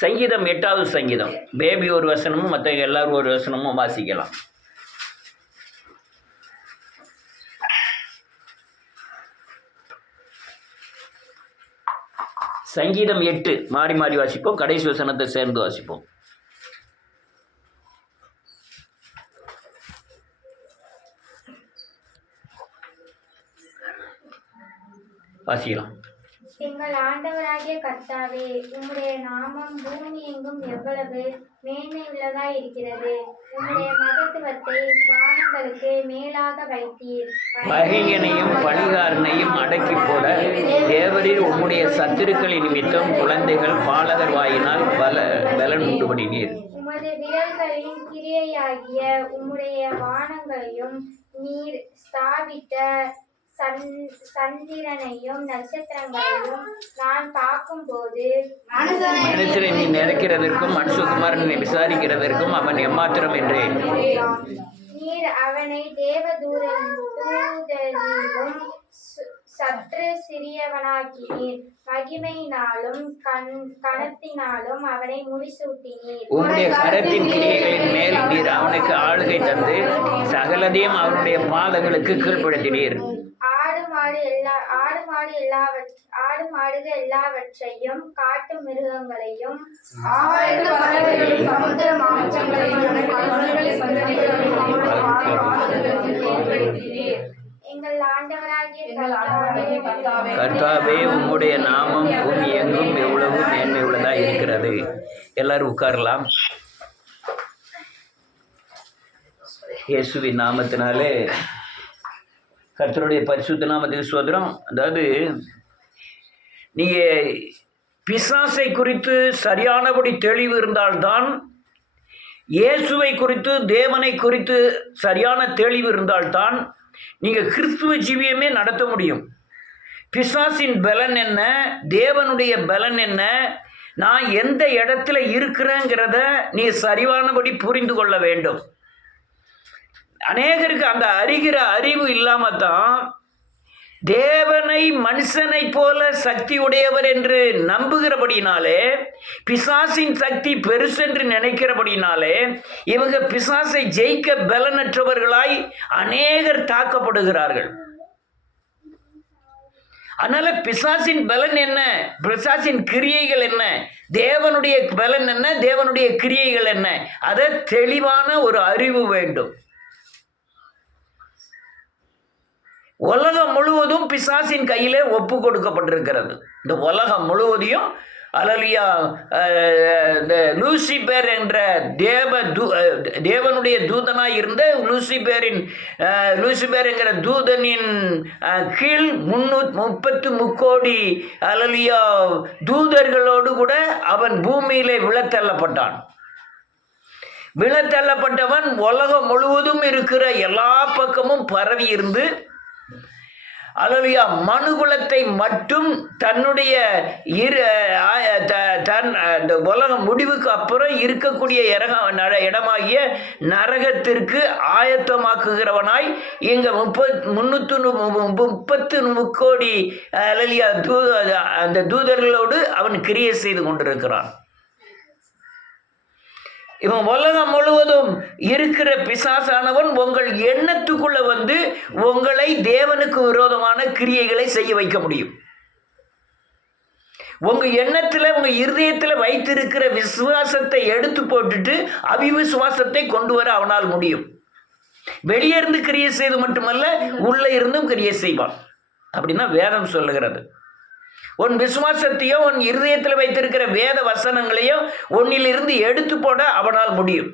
சங்கீதம் 8வது சங்கீதம். பேபி ஒரு வசனமும் மற்ற எல்லாரும் ஒரு வசனமும் வாசிக்கலாம். சங்கீதம் 8 மாறி மாறி வாசிப்போம். கடைசி வசனத்தை சேர்ந்து வாசிப்போம். வாசிக்கலாம். எங்கள் ஆண்டவராகிய கர்த்தாவே, உம்முடைய நாமம் பூமி எங்கும் எவ்வளவு மேன்மை உள்ளதாய் இருக்கிறது. உம்முடைய மகத்துவத்தை வானங்களுக்கு மேலாக வைத்தீர். பகையனையும் பழிகாரனையும் அடக்கி போட தேவரீர் உம்முடைய சத்துருக்களின் நிமித்தம் குழந்தைகள் பாலகர் வாயினால் பலன் உண்டுபடினீர். உமது விரல்களின் கிரியையாகிய உம்முடைய வானங்களையும் நீர் ஸ்தாபித்த சந்திரனையும் நட்சத்திரங்களையும் நான் பார்க்கும் போது மனுஷனை நீ நினைக்கிறதற்கும் மனுஷகுமாரனை விசாரிக்கிறதற்கும் அவன் எம்மாத்திரம் என்றேன். நீர் அவனை தேவதூதரிலும் சற்று சிறியவனாக்கினீர். மகிமையினாலும் கனத்தினாலும் அவனை முடிசூட்டினீர். உம்முடைய கரத்தின் கிரியைகளின் மேல் நீர் அவனுக்கு ஆளுகை தந்து சகலதையும் அவனுடைய பாதங்களுக்கு கீழ்ப்படுத்தினீர். ஆடு மாடுகள் எல்லாவற்றையும் காட்டு மிருகங்களையும் எங்கள் ஆண்டவராகிய கர்த்தாவே, உம்முடைய நாமம் பூமி எங்கும் எவ்வளவு மேன்மை உள்ளதா இருக்கிறது. எல்லாரும் உட்காரலாம். இயேசுவின் நாமத்தினாலே கர்த்தருடைய பரிசுத்த நாமத்துக்கு ஸ்தோத்திரம். அதாவது நீங்கள் பிசாசை குறித்து சரியானபடி தெளிவு இருந்தால்தான், இயேசுவை குறித்து தேவனை குறித்து சரியான தெளிவு இருந்தால்தான் நீங்கள் கிறிஸ்துவ ஜீவியமே நடத்த முடியும். பிசாசின் பலன் என்ன, தேவனுடைய பலன் என்ன, நான் எந்த இடத்துல இருக்கிறேங்கிறத நீ சரியானபடி புரிந்து கொள்ள வேண்டும். அநேகருக்கு அந்த அறிவு இல்லாமல் தான் தேவனை மனுஷனை போல சக்தி உடையவர் என்று நம்புகிறபடினாலே, பிசாசின் சக்தி பெருசென்று நினைக்கிறபடினாலே இவங்க பிசாசை ஜெயிக்க பலனற்றவர்களாய் அநேகர் தாக்கப்படுகிறார்கள். அதனால பிசாசின் பலன் என்ன, பிசாசின் கிரியைகள் என்ன, தேவனுடைய பலன் என்ன, தேவனுடைய கிரியைகள் என்ன, அதை தெளிவான ஒரு அறிவு வேண்டும். உலகம் முழுவதும் பிசாசின் கையிலே ஒப்பு கொடுக்கப்பட்டிருக்கிறது. இந்த உலகம் முழுவதையும் அல்லேலூயா, இந்த லூசிபர் என்ற தேவனுடைய தூதனாய் இருந்த லூசிபர் என்கிற தூதனின் கீழ் 330 கோடி அல்லேலூயா தூதர்களோடு கூட அவன் பூமியிலே விழத்தள்ளப்பட்டான். விழத்தள்ளப்பட்டவன் உலகம் முழுவதும் இருக்கிற எல்லா பக்கமும் பரவி இருந்து அல்லேலூயா மனுகுலத்தை மட்டும் தன்னுடைய இந்த உலகம் முடிவுக்கு அப்புறம் இருக்கக்கூடிய இடமாகிய நரகத்திற்கு ஆயத்தமாக்குகிறவனாய் இங்க 330 கோடி அல்லேலூயா அந்த தூதர்களோடு அவன் கிரியை செய்து கொண்டிருக்கிறான். இவன் உலகம் முழுவதும் இருக்கிற பிசாசானவன் உங்கள் எண்ணத்துக்குள்ள வந்து உங்களை தேவனுக்கு விரோதமான கிரியைகளை செய்ய வைக்க முடியும். உங்க எண்ணத்துல, உங்க இருதயத்துல வைத்திருக்கிற விசுவாசத்தை எடுத்து போட்டுட்டு அவிசுவாசத்தை கொண்டு வர அவனால் முடியும். வெளியே இருந்து கிரியை செய்து மட்டுமல்ல, உள்ள இருந்தும் கிரியை செய்வான். அப்படின்னா வேதம் சொல்லுகிறது. உன் விசுவாசத்தையோ உன் இருதயத்தில் வைத்திருக்கிற வேத வசனங்களையோ உன்னிலிருந்து எடுத்து போட அவனால் முடியும்.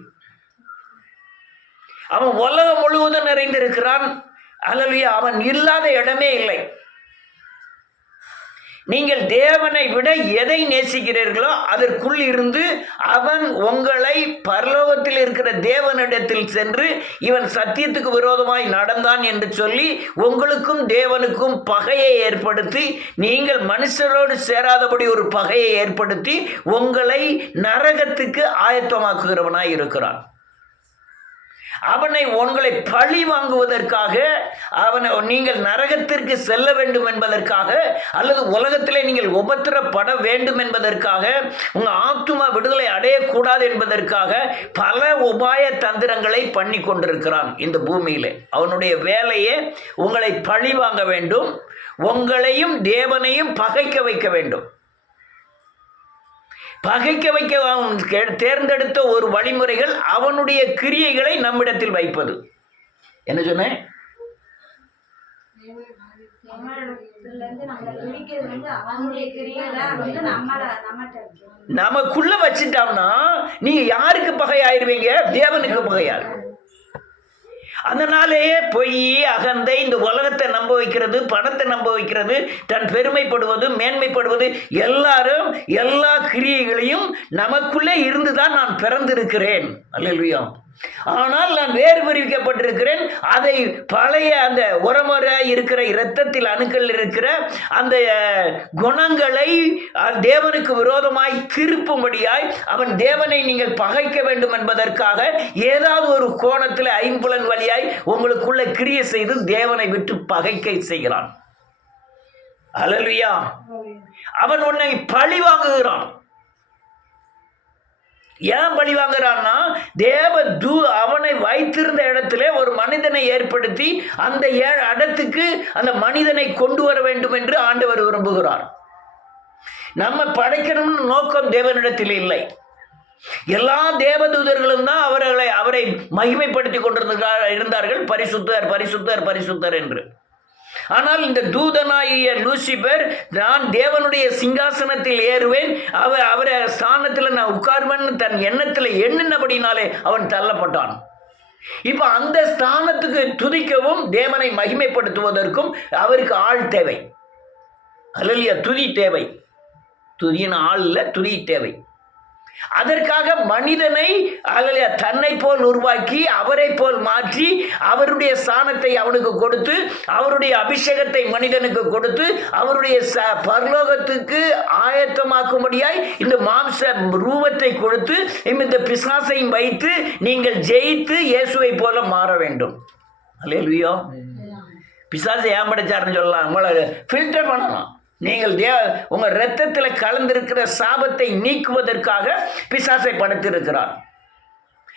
அவன் உலகம் முழுவதும் நிறைந்திருக்கிறான். அல்லேலூயா, அவன் இல்லாத இடமே இல்லை. நீங்கள் தேவனை விட எதை நேசிக்கிறீர்களோ அதற்குள் இருந்து அவன் உங்களை பரலோகத்தில் இருக்கிற தேவனிடத்தில் சென்று இவன் சத்தியத்துக்கு விரோதமாய் நடந்தான் என்று சொல்லி உங்களுக்கும் தேவனுக்கும் பகையை ஏற்படுத்தி, நீங்கள் மனுஷரோடு சேராதபடி ஒரு பகையை ஏற்படுத்தி உங்களை நரகத்துக்கு ஆயத்தமாக்குகிறவனாய் இருக்கிறான். அவனை உங்களை பழி வாங்குவதற்காக, நீங்கள் நரகத்திற்கு செல்ல வேண்டும் என்பதற்காக, அல்லது உலகத்திலே நீங்கள் உபத்திரப்பட வேண்டும் என்பதற்காக, உங்கள் ஆத்துமா விடுதலை அடையக்கூடாது என்பதற்காக பல உபாய தந்திரங்களை பண்ணி கொண்டிருக்கிறான் இந்த பூமியிலே. அவனுடைய வேலையே உங்களை பழி வாங்க வேண்டும், உங்களையும் தேவனையும் பகைக்க வைக்க வேண்டும். பகைக்க வைக்க தேர்ந்தெடுத்த ஒரு வழிமுறைகள் அவனுடைய கிரியைகளை நம்மிடத்தில் வைப்பது. என்ன சொன்னேன்? நமக்குள்ள வச்சுட்டோம்னா நீங்க யாருக்கு பகை ஆயிருவீங்க? தேவனுக்கு பகையாரு. அதனாலேயே பொய், அகந்தை, இந்த உலகத்தை நம்ப வைக்கிறது, பணத்தை நம்ப வைக்கிறது, தன் பெருமைப்படுவது, மேன்மைப்படுவது, எல்லாரும் எல்லா கிரியைகளையும் நமக்குள்ளே இருந்துதான் நான் பிறந்திருக்கிறேன். அல்லேலூயா. ஆனால் நான் வேறு பிரிக்கப்பட்டிருக்கிறேன். அதை பழைய அந்த உரமுறையாய் இருக்கிற இரத்தத்தில் அணுக்கள் இருக்கிற அந்த குணங்களை தேவனுக்கு விரோதமாய் திருப்பும்படியாய் அவன் தேவனை நீங்கள் பகைக்க வேண்டும் என்பதற்காக ஏதாவது ஒரு கோணத்தில் ஐம்புலன் வழியாய் உங்களுக்குள்ள கிரியை செய்து தேவனை விட்டு பகைக்க செய்கிறான். அல்லேலூயா. அவன் உன்னை பழி வாங்குகிறான். ஏன் பழி வாங்குறான்னா, அவனை வைத்திருந்த இடத்துல ஒரு மனிதனை ஏற்படுத்தி அந்த இடத்துக்கு அந்த மனிதனை கொண்டு வர வேண்டும் என்று ஆண்டவர் விரும்புகிறார். நம்ம படைக்கணும்னு நோக்கம் தேவனிடத்தில் இல்லை. எல்லா தேவதூதர்களும் தான் அவரை மகிமைப்படுத்தி கொண்டிருந்தார்கள், பரிசுத்தர் பரிசுத்தர் பரிசுத்தர் என்று. ஆனால் இந்த தூதனாகிய லூசிபர், நான் தேவனுடைய சிங்காசனத்தில் ஏறுவேன், அவரை ஸ்தானத்தில் நான் உட்கார்வேன் தன் எண்ணத்தில் எண்ணினபடினாலே அவன் தள்ளப்பட்டான். இப்போ அந்த ஸ்தானத்துக்கு துதிக்கவும் தேவனை மகிமைப்படுத்துவதற்கும் அவருக்கு ஆள் தேவை. அல்லேலூயா. துதி தேவை. துதியின் ஆள் இல்லை, துதி தேவை. அதற்காக மனிதனை தன்னை போல் உருவாக்கி அவரை போல் மாற்றி அவருடைய ஸ்தானத்தை அவனுக்கு கொடுத்து அவருடைய அபிஷேகத்தை மனிதனுக்கு கொடுத்து அவருடைய பரலோகத்துக்கு ஆயத்தமாக்கும்படியாய் இந்த மாம்ச ரூபத்தை கொடுத்து இந்த பிசாசையும் வைத்து நீங்கள் ஜெயித்து இயேசுவை போல மாற வேண்டும். அல்லேலூயா. பிசாசை ஏன் படைச்சாருன்னு சொல்லலாம், உங்களை ஃபில்டர் பண்ணலாம். நீங்கள் உங்கள் இரத்தத்தில் கலந்திருக்கிற சாபத்தை நீக்குவதற்காக பிசாசை படைத்திருக்கிறார்.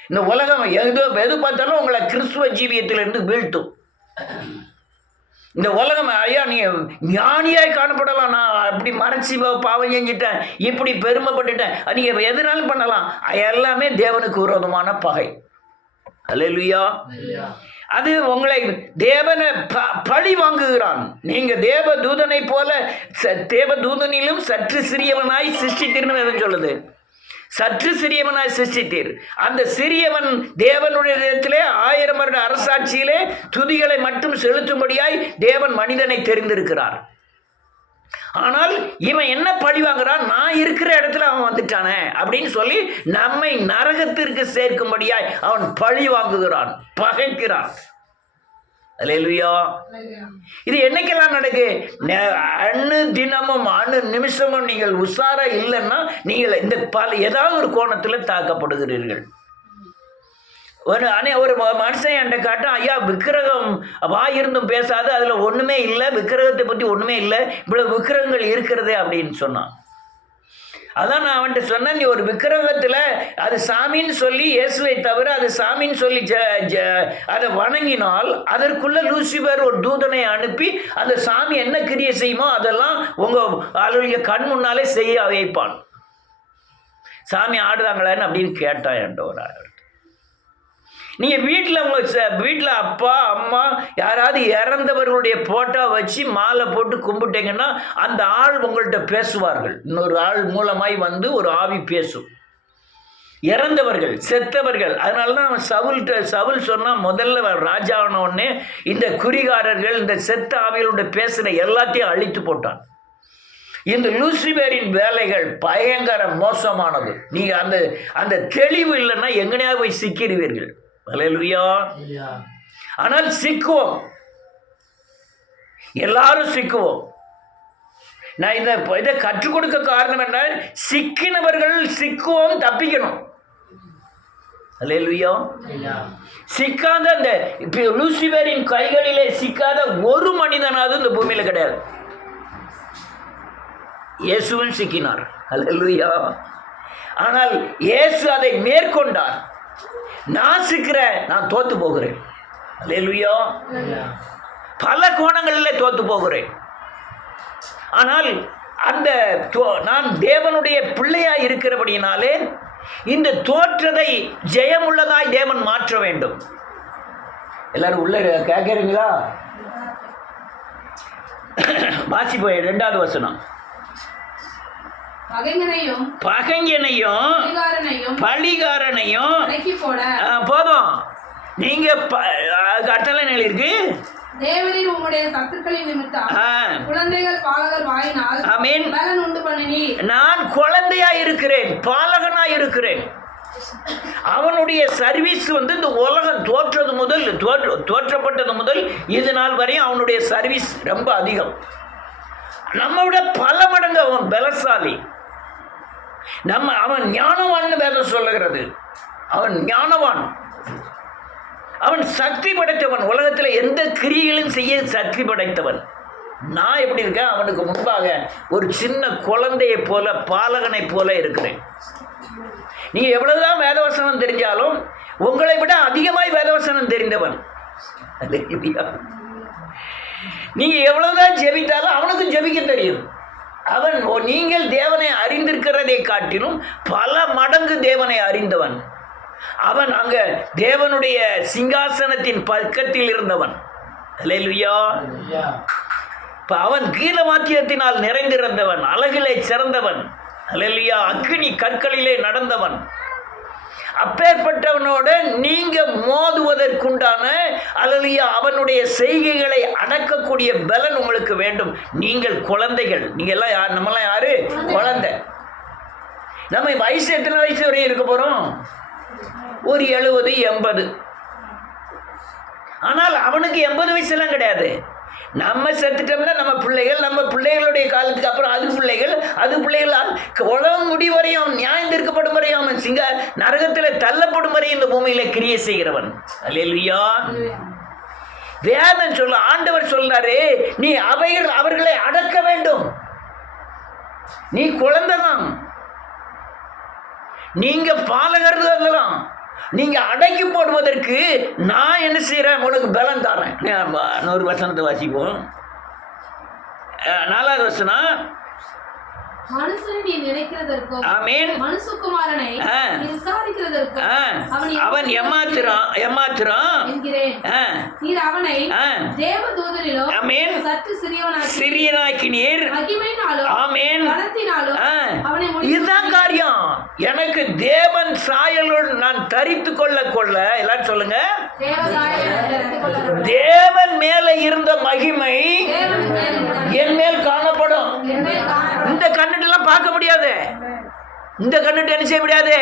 இந்த உலகம் எது பார்த்தாலும் உங்களை கிறிஸ்துவ ஜீவியத்திலிருந்து வீழ்த்தும். இந்த உலகம் ஐயா நீ ஞானியாய் காணப்படலாம், நான் அப்படி மறைச்சி பாவம் செஞ்சிட்டேன், இப்படி பெருமைப்பட்டுட்டேன், நீங்கள் எதுனாலும் பண்ணலாம், எல்லாமே தேவனுக்கு விரோதமான பகை. அல்லேலூயா. அது உங்களை தேவனை பழி வாங்குகிறான். நீங்க தேவ தூதனை போல தேவ தூதனிலும் சற்று சிறியவனாய் சிருஷ்டித்தீர்னு சொல்லுது. சற்று சிறியவனாய் சிருஷ்டித்தீர். அந்த சிறியவன் தேவனுடைய இடத்திலே 1000 வருட அரசாட்சியிலே துதிகளை மட்டும் செலுத்தும்படியாய் தேவன் மனிதனை தெரிந்திருக்கிறார். ஆனால் இவன் என்ன பழி வாங்குறான், நான் இருக்கிற இடத்துல அவன் வந்துட்டானே அப்படின்னு சொல்லி நம்மை நரகத்திற்கு சேர்க்கும்படியாய் அவன் பழி வாங்குகிறான், பகைக்கிறான். அல்லேலூயா. இது என்னைக்கெல்லாம் நடக்கு? அணு தினமும் அணு நிமிஷமும் நீங்கள் உஷாரா இல்லைன்னா நீங்கள் இந்த ஏதாவது ஒரு கோணத்தில் தாக்கப்படுகிறீர்கள். ஒரு மனுஷன் என்கிட்ட காட்டும், ஐயா விக்கிரகம் வாயிருந்தும் பேசாது, அதில் ஒன்றுமே இல்லை, விக்கிரகத்தை பற்றி ஒன்றுமே இல்லை, இவ்வளோ விக்கிரகங்கள் இருக்கிறதே அப்படின்னு சொன்னான். அதான் நான் அவன்கிட்ட சொன்னேன், நீ ஒரு விக்கிரகத்தில் அது சாமின்னு சொல்லி இயேசுவை தவிர அது சாமின்னு சொல்லி அதை வணங்கினால் அதற்குள்ள லூசிபர் ஒரு தூதனை அனுப்பி அந்த சாமி என்ன கிரியை செய்யுமோ அதெல்லாம் உங்கள் கண் முன்னாலே செய்ய வைப்பான். சாமி ஆடுதாங்களான்னு அப்படின்னு கேட்டான் என்கிட்ட ஒரு ஆள். நீங்கள் வீட்டில் அப்பா அம்மா யாராவது இறந்தவர்களுடைய போட்டோ வச்சு மாலை போட்டு கும்பிட்டீங்கன்னா அந்த ஆள் உங்கள்கிட்ட பேசுவார்கள். இன்னொரு ஆள் மூலமாய் வந்து ஒரு ஆவி பேசும். இறந்தவர்கள், செத்தவர்கள். அதனால தான் அவன் சவுல் சொன்னால் முதல்ல ராஜாவான உடனே இந்த குறிகாரர்கள் இந்த செத்த ஆவிகளோட பேசுகிற எல்லாத்தையும் அழித்து போட்டான். இந்த லூசிபரின் வேலைகள் பயங்கர மோசமானது. நீங்கள் அந்த தெளிவு இல்லைன்னா எங்கனையாக போய் சிக்கிடுவீர்கள். அல்லேலூயா. ஆனால் சிக்குவோம், எல்லாரும் சிக்குவோம். நான் இதை கற்றுக் கொடுக்க காரணம் என்றால் சிக்கினவர்கள் சிக்குவோம், தப்பிக்கணும். அல்லேலூயா. சிக்காத அந்த லூசிபரின் கைகளிலே சிக்காத ஒரு மனிதனாவது இந்த பூமியில கிடையாது. இயேசுவும் சிக்கினார். அல்லேலூயா. ஆனால் இயேசு அதை மேற்கொண்டார். நான் சிக்கிறேன், நான் தோத்து போகிறேன். அல்லேலூயா. பல கோணங்களில் தோத்து போகிறேன். ஆனால் அந்த நான் தேவனுடைய பிள்ளையா இருக்கிறபடினாலே இந்த தோற்றதை ஜெயமுள்ளதாய் தேவன் மாற்ற வேண்டும். எல்லாரும் உள்ள கேட்கறீங்களா? வாசிப்போம் 2வது வசனம். பகைஞனையும் பழிகாரனையும் போதும். நீங்க கட்டளை நிலை இருக்கு. தேவரீர் உம்முடைய சத்துருக்களின் நிமித்தம் குழந்தைகள் பாலகர் வாயினால் பலன் உண்டு பண்ணினீர். நான் குழந்தையா இருக்கிறேன், பாலகனா இருக்கிறேன். அவனுடைய சர்வீஸ் இந்த உலகம் தோற்றப்பட்டது முதல் இது நாள் வரையும் அவனுடைய சர்வீஸ் ரொம்ப அதிகம். நம்ம விட பல மடங்கு அவன் பலசாலி. அவன் ஞானவான் வேதம் சொல்லுகிறது. அவன் ஞானவான், அவன் சக்தி படைத்தவன். உலகத்தில் எந்த கிரியைகளும் செய்ய சக்தி படைத்தவன். நான் எப்படி இருக்கேன்? அவனுக்கு முன்பாக ஒரு சின்ன குழந்தையை போல, பாலகனை போல இருக்கிறேன். நீங்கள் எவ்வளவுதான் வேதவசனம் தெரிஞ்சாலும் உங்களை விட அதிகமாய் வேதவசனம் தெரிந்தவன். நீங்கள் எவ்வளவுதான் ஜெபித்தாலும் அவனுக்கும் ஜெபிக்க தெரியும். அவன் நீங்கள் தேவனை அறிந்திருக்கிறதை காட்டிலும் பல மடங்கு தேவனை அறிந்தவன். அவன் அங்க தேவனுடைய சிங்காசனத்தின் பக்கத்தில் இருந்தவன். அல்லேலூயா. அவன் கீதவாத்தியத்தினால் நிறைந்திருந்தவன், அழகிலே சிறந்தவன். அல்லேலூயா. அக்கினி கற்களிலே நடந்தவன். அப்பேற்பட்டவனோட நீங்க மோதுவதற்குண்டான அல்லேலூயா அவனுடைய செய்கைகளை அடக்கக்கூடிய பலன் உங்களுக்கு வேண்டும். நீங்கள் குழந்தைகள். நீங்க எல்லாம் யார்? நம்மளாம் யாரு? குழந்தை. நம்ம வயசு எத்தனை வயசு வரையும் இருக்க போறோம்? ஒரு 70, 80. ஆனால் அவனுக்கு 80 வயசுலாம் கிடையாது. நம்ம செத்துட்டோம்னா நம்ம பிள்ளைகளுடைய காலத்துக்கு அப்புறம் அது பிள்ளைகள் உலகம் முடிவரையும் நியாயம் தீர்க்கப்படும் வரையும் அவன் நரகத்தில் தள்ளப்படும் வரையும் இந்த பூமியில கிரியை செய்கிறவன். அல்லேலூயா. வேதம் சொல்ல ஆண்டவர் சொல்றாரு, நீ அவர்களை அடக்க வேண்டும். நீ குழந்தைதான், நீங்க பாலகர்தான். நீங்க அடக்கி போடுவதற்கு நான் என்ன செய்யறேன்? உனக்கு பலம் தரேன். 100 வசனத்தை வாசிப்போம். 4வது வசனம். அவன் ஏமாத்துறான். சிறியனாக்கினீர். இதுதான் காரியம். எனக்கு தேவன் சாயலோடு நான் தரித்து கொள்ள எல்லாரும் சொல்லுங்க. தேவன் மேல இருந்த மகிமை என் மேல் காணப்படும். இந்த கண்ணுட்டெல்லாம் பார்க்க முடியாது. இந்த கண்ணுட்டு என்ன செய்ய முடியாது?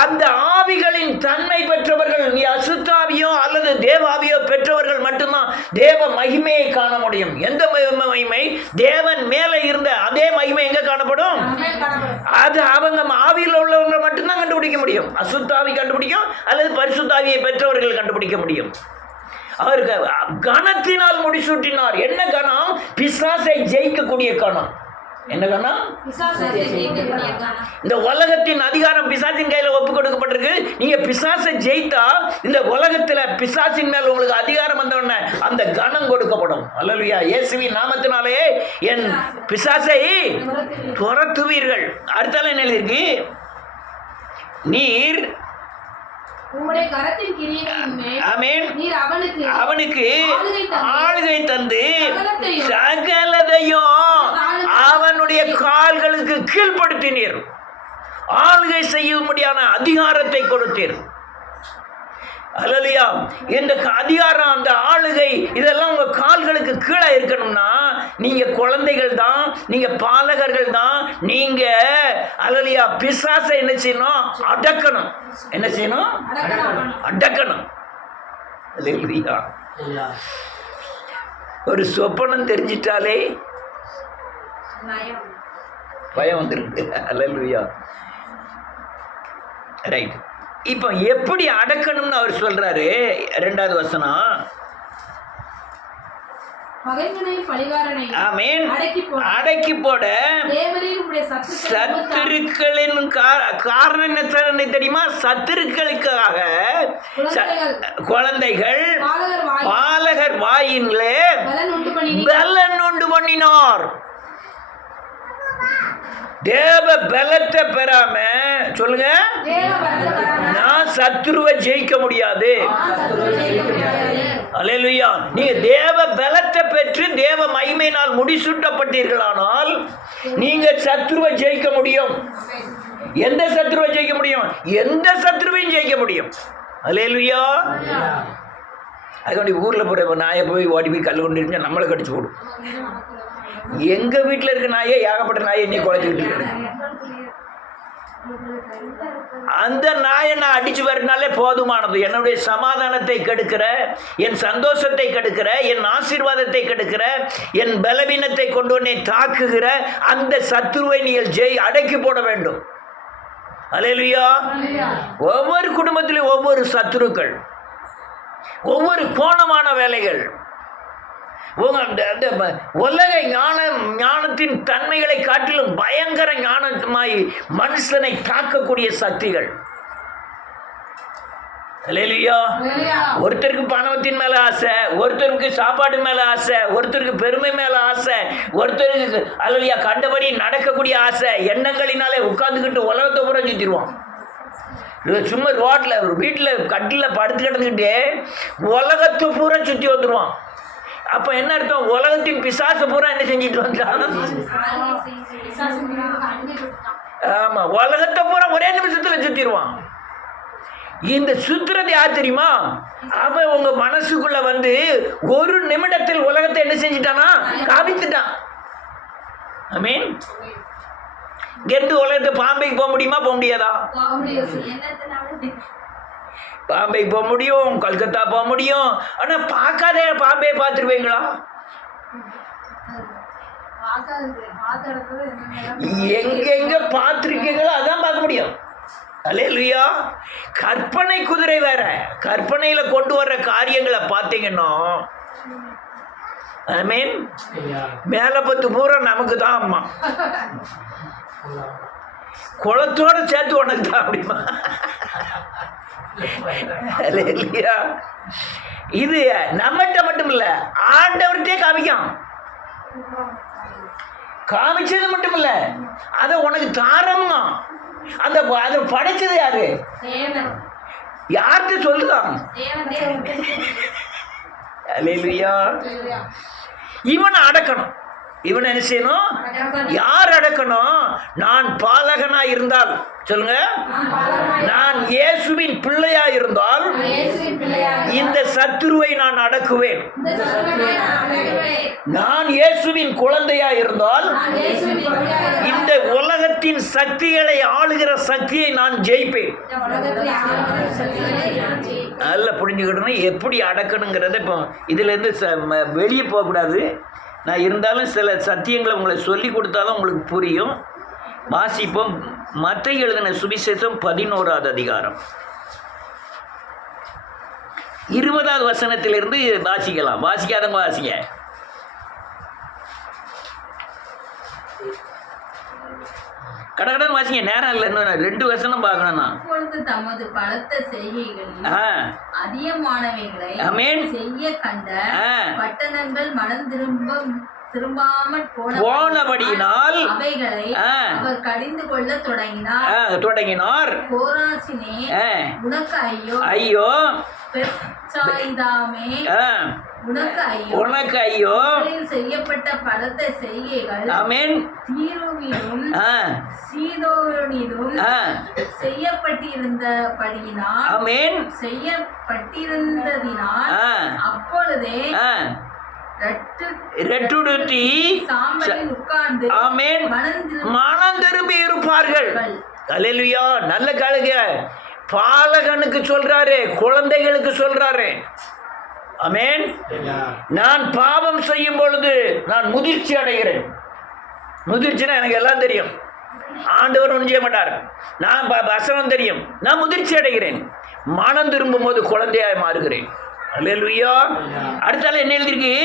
அந்த ஆவிகளின் தன்மை பெற்றவர்கள், நீ அசுத்தாவியோ அல்லது தேவாவியோ பெற்றவர்கள் மட்டும்தான் தேவ மகிமையை காண முடியும். எந்த மகிமை? தேவன் மேலே இருந்த அதே மகிமை எங்க காணப்படும்? அது அவங்க ஆவியில் உள்ளவங்க மட்டும்தான் கண்டுபிடிக்க முடியும். அசுத்தாவி கண்டுபிடிக்கும் அல்லது பரிசுத்தாவியை பெற்றவர்கள் கண்டுபிடிக்க முடியும். அவருக்கு கணத்தினால் முடிசூட்டினார். என்ன கணம்? பிசாசை ஜெயிக்கக்கூடிய கணம். என்ன கணம்? இந்த உலகத்தின் அதிகாரம் பிசாசின் கையில ஒப்பு கொடுக்கப்பட்டிருக்கு. நீங்க பிசாசை ஜெயித்தா இந்த உலகத்துல பிசாசின் மேல் உங்களுக்கு அதிகாரம் வந்தவுடனே அந்த கணம் கொடுக்கப்படும். அல்லேலூயா. இயேசுவின் நாமத்தினாலே என் பிசாசை துரத்துவீர்கள். அடுத்தால என்ன இருக்கு? நீர் அவனுக்கு ஆளுகை தந்து சகலதையும் அவனுடைய கால்களுக்கு கீழ்ப்படுத்தினீர். ஆளுகை செய்யும்படியான அதிகாரத்தை கொடுத்தீர். அல்லேலூயா. இந்த அதிகாரம், அந்த ஆளுகை, இதெல்லாம் உங்க கால்களுக்கு கீழே இருக்கணும்னா நீங்க குழந்தைகள் தான், நீங்க பாலகர்கள் தான். நீங்க அல்லேலூயா பிசாசை என்ன செய்யணும்? அடக்கணும். என்ன செய்யணும்? அடக்கணும். அல்லேலூயா. ஒரு சொப்பனம் தெரிஞ்சிட்டாலே பயம் வந்துருக்கு. அல்லேலூயா. ரைட். இப்போ எப்படி அடக்கணும்னு அவர் சொல்றாரு. 2வது வசனம், பகைவனை பழிகாரனை ஆமென், அடக்கி போட தேவரீர் உம்முடைய சத்துருக்களின் காரணம் என்ன தெரியுமா? சத்துருக்களுக்காக குழந்தைகள் பாலகர் வாயின்லே பலன் உண்டு பண்ணினார். தேவ பலத்தை பெறாம சொல்லுங்க, நான் சத்துருவை ஜெயிக்க முடியாது. அல்லேலூயா. நீங்க தேவ பலத்தை பெற்று தேவ மகிமையினால் முடிசூட்டப்பட்டீர்களானால் நீங்க சத்துருவை ஜெயிக்க முடியும். எந்த சத்துருவை ஜெயிக்க முடியும்? எந்த சத்துருவையும் ஜெயிக்க முடியும். அல்லேலூயா. அதுக்காண்டி ஊரில் போகிற நாயை போய் ஓடி போய் கல் கொண்டு இருந்தால் நம்மளை கடிச்சு போடும். எங்கள் வீட்டில் இருக்க நாயே ஏகப்பட்ட நாயை நீ குறைச்சிக்கிட்டு இருக்கு. அந்த நாயை நான் அடிச்சு வரனாலே போதுமானது. என்னுடைய சமாதானத்தை கெடுக்கிற, என் சந்தோஷத்தை கெடுக்கிற, என் ஆசீர்வாதத்தை கெடுக்கிற, என் பலவீனத்தை கொண்டு உன்னை தாக்குகிற அந்த சத்துருவை நீங்கள் அடக்கி போட வேண்டும். அல்லேலூயா. ஒவ்வொரு குடும்பத்திலும் ஒவ்வொரு சத்துருக்கள், ஒவ்வொரு கோணமான வேலைகள், உலக ஞானத்தின் தன்மைகளை காட்டிலும் பயங்கர ஞானமாய் மனுஷனை தாக்கக்கூடிய சக்திகள். அல்லேலூயா. ஒருத்தருக்கு பணத்தின் மேல ஆசை, ஒருத்தருக்கு சாப்பாடு மேல ஆசை, ஒருத்தருக்கு பெருமை மேல ஆசை, ஒருத்தருக்கு அல்லேலூயா கண்டபடி நடக்கக்கூடிய ஆசை. எண்ணங்களினாலே உட்கார்ந்துக்கிட்டு உலகத்தை பூரா சுத்திடுவான். சும்மா ரோட்டில் வீட்டில் கட்டில் படுத்து கிடந்துக்கிட்டே உலகத்தை பூரா சுற்றி வந்துடுவான். அப்போ என்ன அர்த்தம்? உலகத்தின் பிசாசு பூரா என்ன செஞ்சுட்டு வந்தான்? ஆமாம், உலகத்தை பூரா ஒரே நிமிஷத்தில் சுற்றிடுவான். இந்த சுத்துறது யார் தெரியுமா? அவன் உங்க மனசுக்குள்ள வந்து ஒரு நிமிடத்தில் உலகத்தை என்ன செஞ்சிட்டானா? காமித்துட்டான். ஆமென். கெட்டு உலகத்தை பாம்பைக்கு போக முடியுமா? போக முடியாதா? பாம்பேக்கு போக முடியும், கல்கத்தா போக முடியும். ஆனால் பார்க்காதே பாம்பே பார்த்துருவீங்களா? எங்கெங்க பார்த்துருக்கீங்களோ அதான் பார்க்க முடியும். அல்லேலூயா. கற்பனை குதிரை வேற. கற்பனையில் கொண்டு வர்ற காரியங்களை பார்த்தீங்கன்னா ஆமென், மேலே பத்து பூரா நமக்கு தான் அம்மா, குளத்தோட சேர்த்து உனக்கு தான் அப்படிமா. இது நம்மகிட்ட மட்டும் இல்ல, ஆண்டவர்கிட்டே காமிக்கும். காமிச்சது மட்டும் இல்ல, அத உனக்கு தாரமா. அந்த அதை படைச்சது யாரு? யார்கிட்ட சொல்லுதான்? இவனை அடக்கணும். இவன் என்ன செய்யணும்? யார் அடக்கணும்? நான் பாலகனா இருந்தால் சொல்லுங்க, நான் இயேசுவின் பிள்ளையா இருந்தால் இந்த சத்துருவை நான் அடக்குவேன். நான் இயேசுவின் குழந்தையா இருந்தால் இந்த உலகத்தின் சக்திகளை ஆளுகிற சக்தியை நான் ஜெயிப்பேன். நல்லா புரிஞ்சுக்கிட்டணும் எப்படி அடக்கணுங்கிறத. இப்போ இதுலேருந்து வெளியே போகக்கூடாது. நான் இருந்தாலும் சில சத்தியங்களை உங்களை சொல்லி கொடுத்தாலும் உங்களுக்கு புரியும். வாசிப்போம். மத்தேயு எழுதின சுவிசேஷம் 11வது அதிகாரம் 20வது வசனத்திலிருந்து வாசிக்கலாம். வாசிக்காதவங்க வாசிங்க. கடகடன் வாசிங்க, நேரம் இல்லை. இன்னும் 2 வசனம் பார்க்கணும்னா. தமது பலத்த செய்கைகளில் அதிகமானவைகளை செய்ய கண்ட பட்டணங்கள் மனம் திரும்பாமல் போனபடியினால் அவைகளை அவர் கடிந்து கொள்ள தொடங்கினார். கோராசினே, உனக்கு ஐயோ, ஐயோ. பெத்சாயிதாமே, உனக்கு ஐயோ. செய்யப்பட்ட பலத்த செய்கைகள் ஆமென் தீருவிலும் சீதோனிலும் செய்யப்பட்டிருந்தபடியினால் ஆமென் செய்யப்பட்டிருந்ததினால் அப்பொழுதே மனம் திரும்பி இருப்பார்கள். அல்லேலூயா. நல்ல காலுங்க. பாலகனுக்கு சொல்றாரு, குழந்தைகளுக்கு சொல்றாரு. ஆமென். நான் பாவம் செய்யும் பொழுது நான் முதிர்ச்சி அடைகிறேன். முதிர்ச்சினா எனக்கு எல்லாம் தெரியும். ஆண்டவர் ஒன்றும் செய்ய மாட்டார். நான் வசனம் தெரியும், நான் முதிர்ச்சி அடைகிறேன், மனம் திரும்பும் போது குழந்தையாய் மாறுகிறேன். அல்லேலூயா. அடுத்தால என்ன எழுதிருக்கு?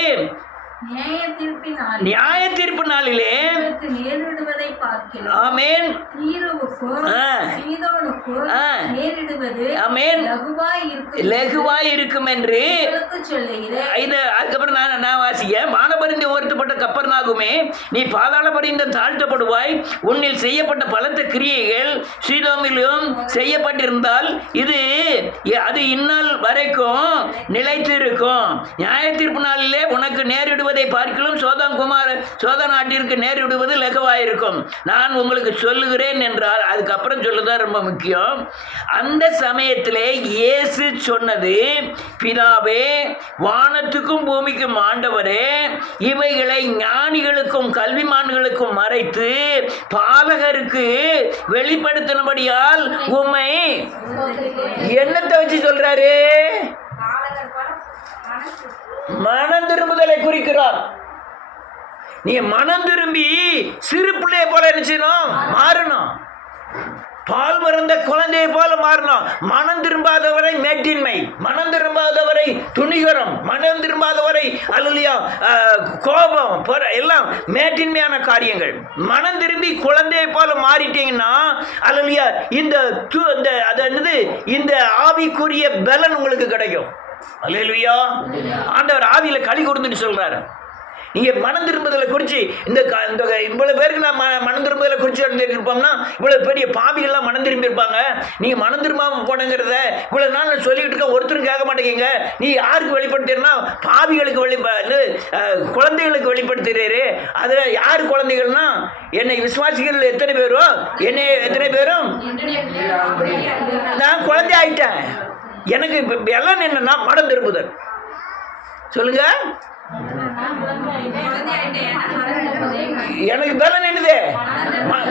நியாய தீர்ப்பு நாளிலே ஆமென் ஆமென் லகுவாய் இருக்கும் என்று அதுக்கப்புறம் நான் வாசிக்க, வானபரிந்து உயர்த்தப்பட்ட கப்பர்நாகுமே, நீ பாதாள பரிந்தம் தாழ்த்தப்படுவாய், உன்னில் செய்யப்பட்ட பலத்த கிரியைகள் சீதோமிலும் செய்யப்பட்டிருந்தால் அது இந்நாள் வரைக்கும் நிலைத்து இருக்கும். நியாய தீர்ப்பு நாளிலே உனக்கு நேரிடுவதை பார்க்கலும் சோதா நாட்டிற்கு நேரிடுவது லகுவாயிருக்கும். நான் உங்களுக்கு சொல்லுகிறேன் என்றால் அதுக்கப்புறம் சொல்லுதான் ரொம்ப முக்கியம். அந்த சமயத்திலே இயேசு சொன்னது, பிதாவே, வானத்துக்கும் பூமிக்கும் ஆண்டவரே, இவைகளை ஞானிகளுக்கும் கல்விமான்களுக்கும் மறைத்து பாலகருக்கு வெளிப்படுத்தினபடியால் உம்மை என்னத்தை வச்சு சொல்றாரு? மனம் திரும்புதலை குறிக்கிறார். நீ மனம் திரும்பி சிறு பிள்ளையை போல என்ன செய்யணும்? மாறணும். பால் மறந்த குழந்தையை போல மாறணும். மனம் திரும்பாதவரை மேட்டின்மை, மனம் திரும்பாதவரை துணிகரம், மனம் திரும்பாதவரை அல்லையா கோபம், எல்லாம் மேட்டின்மையான காரியங்கள். மனம் திரும்பி குழந்தையை போல மாறிட்டீங்கன்னா அல்லையா இந்த ஆவிக்குரிய பலன் உங்களுக்கு கிடைக்கும். அல்லேலூயா. ஆண்டவர் ஆவியில களி கொடுத்துட்டு சொல்றாரு, நீங்க மனம் திரும்புதலை குறித்து இவ்வளவு பேருக்கு நான் மனம் திரும்புதலை குறித்து இருப்போம்னா இவ்வளவு பெரிய பாவிகள்லாம் மனம் திரும்பி இருப்பாங்க. நீங்க மனம் திரும்பாம போனங்கிறத இவ்வளவு நாள் நான் சொல்லிட்டு இருக்க, ஒருத்தரும் கேட்க மாட்டேங்க. நீ யாருக்கு வெளிப்படுத்துறா? பாவிகளுக்கு குழந்தைகளுக்கு வெளிப்படுத்துறாரு. அதுல யாரு குழந்தைகள்னா என்னை விசுவாசிகள் எத்தனை பேரும், என்னை எத்தனை பேரும் நான் குழந்தை ஆயிட்டேன். எனக்கு பலன் என்னன்னா மனம் திரும்புதல். சொல்லுங்க, எனக்கு பலன் என்னது?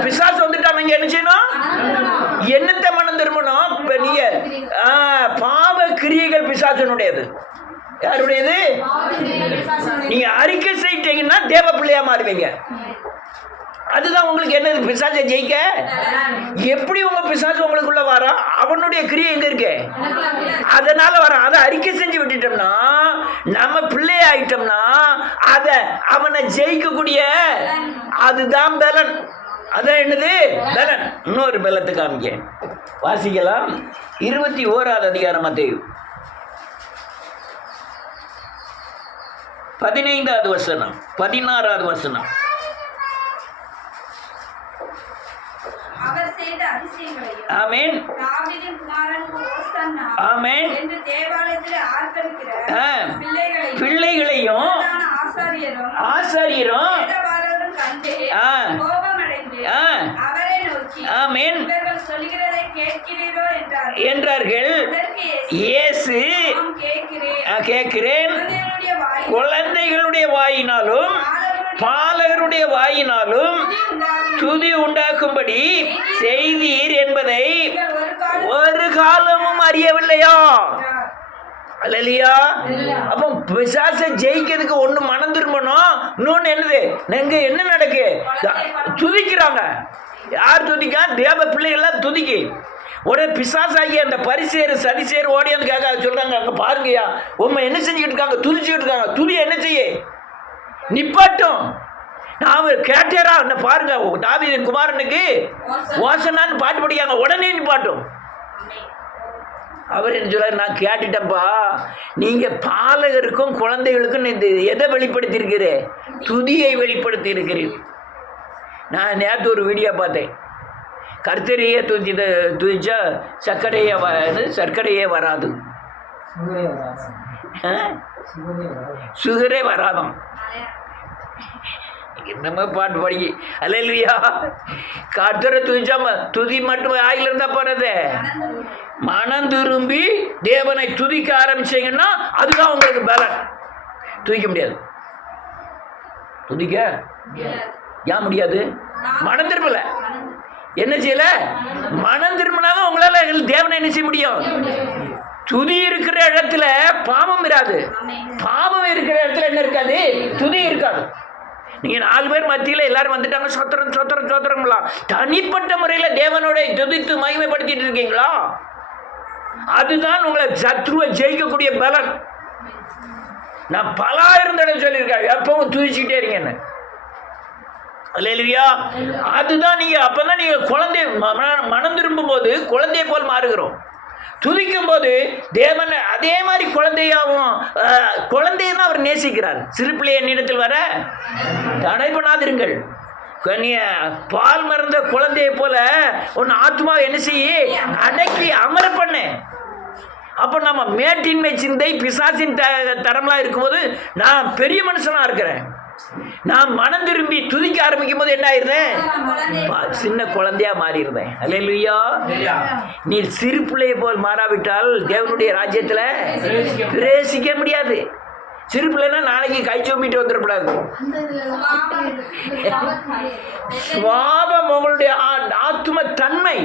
பிசாசு வந்துட்டா நீங்க என்ன செய்யணும்? என்னத்தை மனம் திரும்பணும்? இப்ப நீங்க பாவ கிரியைகள் பிசாசனுடையது. யாருடையது? நீங்க அறிக்கை செய்யிட்டீங்கன்னா தேவ பிள்ளையா மாறுவீங்க. அதுதான் உங்களுக்கு என்னது? பிசாசை ஜெயிக்க எப்படி உங்க பிசாசு உங்களுக்குள்ள வர? அவனுடைய கிரியை எங்க இருக்கு? அதனால வர. அதை அறிக்கை செஞ்சு விட்டுட்டோம்னா, நம்ம பிள்ளை ஆயிட்டோம்னா, அவனை ஜெயிக்கக்கூடிய அதுதான் பலன். அதான் என்னது? பலன். இன்னொரு பலத்தை காமிக்க வாசிக்கலாம். 21வது அதிகாரம் மத்தேயு 15வது வசனம் 16வது வசனம். ஆமென் ஆமென். பிள்ளைகளையும் ஆசாரியரும் ஆமென் என்றார்கள். இயேசு கேட்கிறேன், குழந்தைகளுடைய வாயினாலும் பாலகருடைய வாயினாலும் துதி உண்டாக்கும்படி செய்தீர் என்பதை ஒரு காலமும் அறியவில்லையா? அல்லேலூயா. அப்போ பிசாசை ஜெயிக்கிறதுக்கு ஒண்ணு மனம் திரும்பணும், இன்னொன்னு என்னது? நீங்க என்ன நடக்கு? துதிக்கிறாங்க. யார் துதிக்கா? தேவ பிள்ளைகள்லாம் துதிக்கு. உடனே பிசாசாகி அந்த பரிசேர் சதிசேர் ஓடியாந்து கேட்க சொல்றாங்க, அங்க பாருங்கய்யா உண்மை என்ன செஞ்சுக்கிட்டு இருக்காங்க? துதிச்சுக்கிட்டு இருக்காங்க. துதி என்ன செய்ய? நிப்பாட்டும். நான் கேட்டேரா என்ன பாருங்க, தாவீதின் குமாரனுக்கு ஓசனான்னு பாட்டு படிக்காங்க, உடனே நிப்பாட்டும். அவர் என்ன சொல்றாரு? நான் கேட்டுட்டேன்ப்பா, நீங்க பாலகருக்கும் குழந்தைகளுக்கும் எதை வெளிப்படுத்தியிருக்கிறே? துதியை வெளிப்படுத்தி இருக்கிறீர். நான் நேற்று ஒரு வீடியோ பார்த்தேன். கர்த்தரையே துதிச்சா சர்க்கரையே வராது, சுகரே வராதான். என்னமோ பாட்டு படிக்க. அல்லேலூயா. கர்த்தரை துதிச்சா துதி மட்டும் ஆயில இருந்தா போறது. மனம் திரும்பி தேவனை துதிக்க ஆரம்பிச்சீங்கன்னா அதுதான் உங்களுக்கு பலன். துதிக்க முடியாது. துதிக்க ஏன் முடியாது? மனம் திரும்பல. என்ன செய்யல? மனம் திரும்பினாதான் உங்களால தேவனை என்ன செய்ய முடியும்? துதி இருக்கிற இடத்துல பாவம் இராது. பாவம் இருக்கிற இடத்துல என்ன இருக்காது? துதி இருக்காது. நீங்கள் 4 பேர் மத்தியில் எல்லாரும் வந்துட்டாங்க, சொத்திரம் சொத்திரம் சொத்திரங்களா? தனிப்பட்ட முறையில் தேவனோட துதித்து மகிமைப்படுத்திட்டு இருக்கீங்களா? அதுதான் உங்களை சத்ருவை ஜெயிக்கக்கூடிய பலன். நான் பலாயிரம் தடவை சொல்லியிருக்கேன், எப்பவும் துதிச்சுக்கிட்டே இருங்கன்னு. அல்லேலூயா. அதுதான் நீங்கள், அப்போ தான் நீங்கள் குழந்தை மனம் திரும்பும் போது குழந்தையை போல் மாறுகிறோம். துதிக்கும் போது தேவன் அதே மாதிரி குழந்தையாகவும், குழந்தையதான் அவர் நேசிக்கிறார். சிறு பிள்ளை என்னிடத்தில் வர தடை பண்ணாதிருங்கள். நீ பால் மறந்த குழந்தையை போல ஒன்று ஆத்மாவை என்ன செய்ய அடக்கி அமர பண்ணு. அப்போ நம்ம மேட்டின்மை சிந்தை பிசாசின் தரம்லாம் இருக்கும்போது நான் பெரிய மனுஷனாக இருக்கிறேன். நான் மனம் திரும்பி துதிக்க ஆரம்பிக்கும் போது என்ன ஆயிருந்தேன்? சின்ன குழந்தையா மாறிடுறேன். அல்லேலூயா. நீ சிறு பிள்ளையை போல் மாறாவிட்டால் தேவனுடைய ராஜ்யத்தில் பிரவேசிக்க முடியாது. சிறு பிள்ளைன்னா நாளைக்கு கை சோம்பிட்டு வந்துடக்கூடாது. சுவாபம் உங்களுடைய ஆத்தும தன்மை,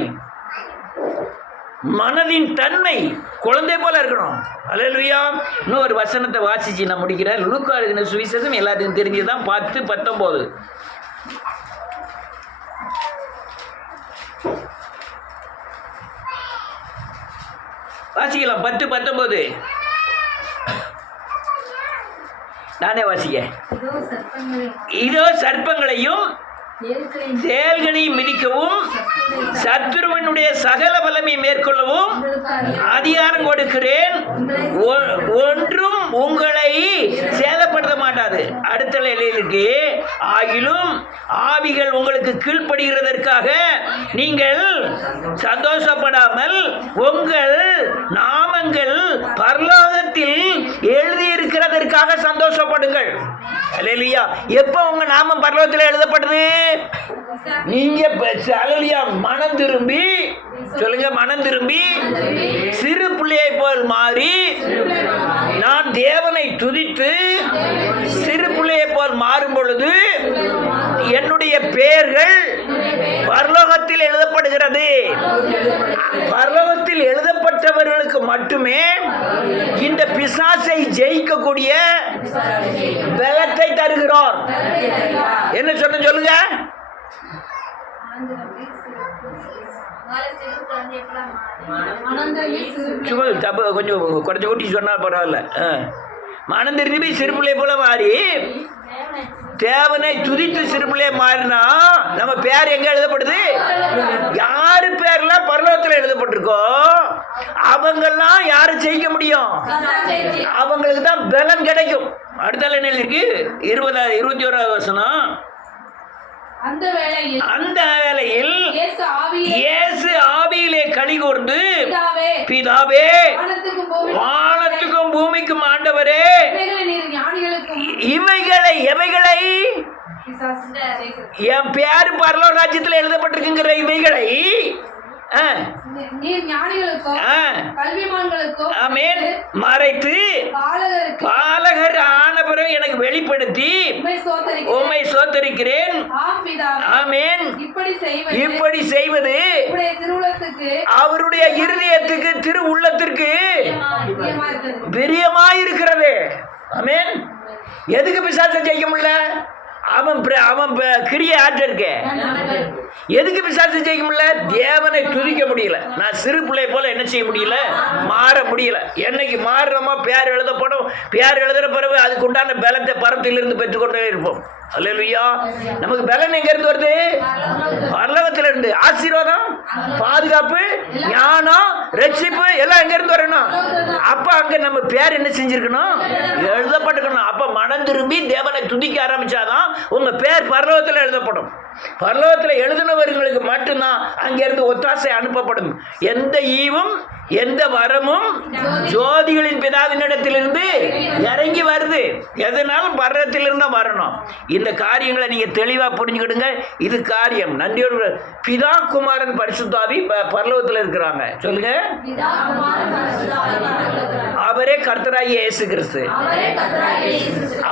மனதின் தன்மை குழந்தை போல இருக்கணும். அல்லேலூயா. இன்னும் ஒரு வசனத்தை வாசிச்சு நான் முடிக்கிறேன். லூக்கா எழுதின சுவிசேஷம் எல்லாத்துக்கும் தெரிஞ்சதுதான், 10:19. வாசிக்கலாம். 10:19 நானே வாசிக்க. இதோ சர்ப்பங்களையும் தேள்களையும் மிதிக்கவும் சத்துருவனுடைய சகல வல்லமை மேற்கொள்ளவும் அதிகாரம் கொடுக்கிறேன், ஒன்றும் உங்களை சேதப்படுத்த மாட்டாது. அடுத்த நிலையிற்கு ஆகிலும் ஆவிகள் உங்களுக்கு கீழ்ப்படுகிறதற்காக நீங்கள் சந்தோஷப்படாமல் உங்கள் நாமங்கள் பரலோகத்தில் எழுதியிருக்கிறதற்காக சந்தோஷப்படுங்கள். அல்லேலூயா. எப்போ உங்க நாமம் பரலோகத்தில் எழுதப்படுது? நீங்க அல்லேலூயா மனம் திரும்பி சொல்லுங்க, மனம் திரும்பி சிறு பிள்ளையை போல் மாறி நான் தேவனை துதித்து சிறு பிள்ளையை போல் மாறும் பொழுது என்னுடைய பெயர்கள் பரலோகத்தில் எழுதப்படுகிறது. பரலோகத்தில் எழுதப்பட்டவர்களுக்கு மட்டுமே இந்த பிசாசை ஜெயிக்கக்கூடிய பலத்தை தருகிறார். என்ன சொன்ன சொல்லுங்க. கொஞ்சம் குறைச்சி கூட்டி சொன்னா பரவாயில்ல. மனம் திரும்பி சிறுபிள்ளை போல மாறி தேவனை துதித்து சிறுபிள்ளைய மாறினா நம்ம பேர் எங்க எழுதப்படுது? யாரு பேர்லாம் பரலோகத்தில் எழுதப்பட்டிருக்கோ அவங்கெல்லாம் யாரு ஜெயிக்க முடியும்? அவங்களுக்கு தான் பலன் கிடைக்கும். அடுத்த என்ன இருக்கு? 21வது வசனம். அந்த வேளையில் இயேசு ஆவியிலே களி கூர்ந்து, பிதாவே, வானத்துக்கும் பூமிக்கும் ஆண்டவரே, எவைகளை என் பேரு பரலோக ராஜ்யத்தில் எழுதப்பட்டிருக்குங்கிற இவைகளை மறைத்து பாலகர் ஆன பிறகு எனக்கு வெளிப்படுத்தி உம்மை சோத்தரிக்கிறேன். ஆமென். இப்படி செய்வது அவருடைய இருதயத்துக்கு, திரு உள்ளத்திற்கு பிரியமாயிருக்கிறது. ஆமென். எதுக்கு பிசாசை ஜெயிக்க முடியல? அவன் கிரிய ஆற்றிருக்க. எதுக்கு பிசாசு ஜெயிக்க முடியல? தேவனை துதிக்க முடியல. நான் சிறு பிள்ளை போல என்ன செய்ய முடியல? மாற முடியல. என்னைக்கு மாறுறோமோ பேர் எழுதப்படும். பேர் எழுதுற பிறகு அதுக்கு உண்டான பலத்தை பரத்திலிருந்து பெற்றுக்கொண்டே இருப்போம். அல்லேலூயா. நமக்கு பலன் எங்க இருந்து வருது? பரலோகத்துல இருந்து. ஆசீர்வாதம், பாதுகாப்பு, ஞானம், ரட்சிப்பு எல்லாம் எங்க இருந்து வரணும்? அப்ப அங்க நம்ம பேர் என்ன செஞ்சிருக்கணும்? எழுதப்பட்டிருக்கணும். அப்ப மனம் திரும்பி தேவனை துதிக்க ஆரம்பிச்சாதான் உங்க பேர் பரலோகத்தில் எழுதப்படும். பரலோகத்தில் எழுதினவர்களுக்கு மட்டும்தான் அங்கிருந்து ஒத்தாசை அனுப்பப்படும். எந்த ஈவும் எந்த வரமும் ஜோதிகளின் பிதாவினிடத்திலிருந்து இறங்கி வருது. எதனாலும் பரலோகத்திலிருந்து வரணும். இந்த காரியங்களை நீங்க தெளிவா புரிஞ்சுக்கிடுங்க. இது காரியம். நன்றியோடு பிதா, குமாரன், பரிசுத்தாவி பரலோகத்தில் இருக்கிறாங்க. சொல்லுங்க. அவரே கர்த்தராகிய இயேசு கிறிஸ்து.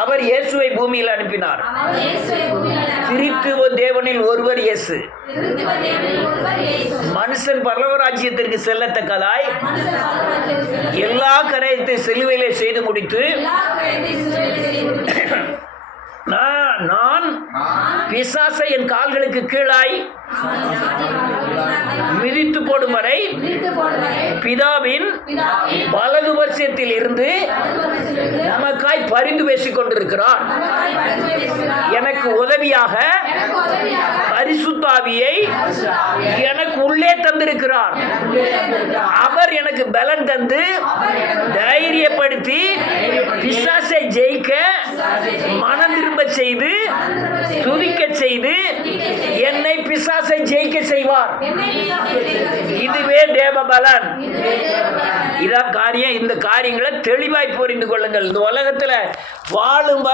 அவர் இயேசுவை பூமியில் அனுப்பினார். கிறிஸ்துவ தேவனில் ஒருவர் இயேசு. மனுஷன் பரலோக ராஜ்யத்திற்கு செல்லத்தக்கதாய் எல்லா காரியத்தை சிலுவையிலே செய்து முடித்து நான் பிசாசை என் கால்களுக்கு கீழாய் மிதித்து போடும் வரை பிதாவின் வலது வருஷத்தில் இருந்து நமக்காய் பரிந்து பேசிக் கொண்டிருக்கிறார். எனக்கு உதவியாக பரிசுத்தாவியை எனக்கு உள்ளே தந்திருக்கிறார். அவர் எனக்கு பலன் தந்து தைரியப்படுத்தி பிசாசை ஜெயிக்க மனம் திரும்ப செய்து துதிக்க செய்து என்னை பிசாசை ஜெயிக்க செய்வார். இதுவே தேவ பலன். இதான் காரியம். இந்த காரியங்களை தெளிவாய் புரிந்து கொள்ளுங்கள். இந்த உலகத்துல வாழும்